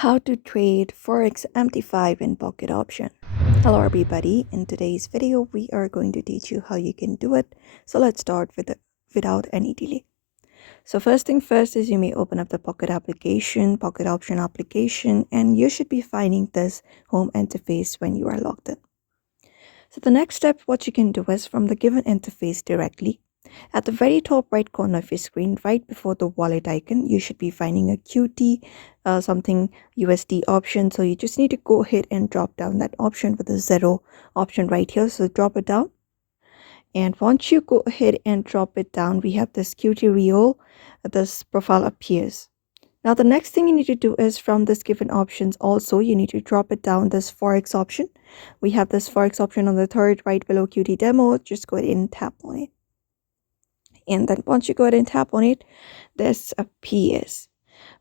How to trade Forex MT5 in pocket option. Hello everybody, in today's video we are going to teach you how you can do it. So let's start without any delay. So first thing first is you may open up the pocket option application, and you should be finding this home interface when you are logged in. So the next step, what you can do is from the given interface directly, at the very top right corner of your screen, right before the wallet icon, you should be finding a QT, something USD option. So you just need to go ahead and drop down that option with the 0 option right here. So drop it down. And once you go ahead and drop it down, we have this QT Real. This profile appears. Now the next thing you need to do is from this given options also, you need to drop it down this Forex option. We have this Forex option on the third right below QT demo. Just go ahead and tap on it. And then once you go ahead and tap on it, this appears.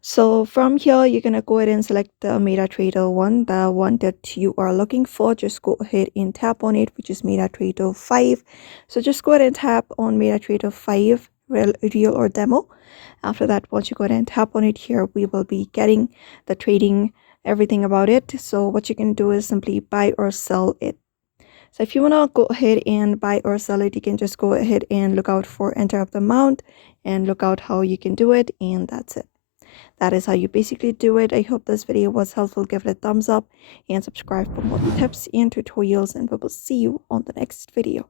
So from here, you're going to go ahead and select the MetaTrader one, the one that you are looking for. Just go ahead and tap on it, which is MetaTrader 5. So just go ahead and tap on MetaTrader 5, real or demo. After that, once you go ahead and tap on it here, we will be getting the trading, everything about it. So what you can do is simply buy or sell it. So if you want to go ahead and buy or sell it, you can just go ahead and look out for enter up the amount and look out how you can do it, and that's it. That is how you basically do it. I hope this video was helpful. Give it a thumbs up and subscribe for more tips and tutorials, and we will see you on the next video.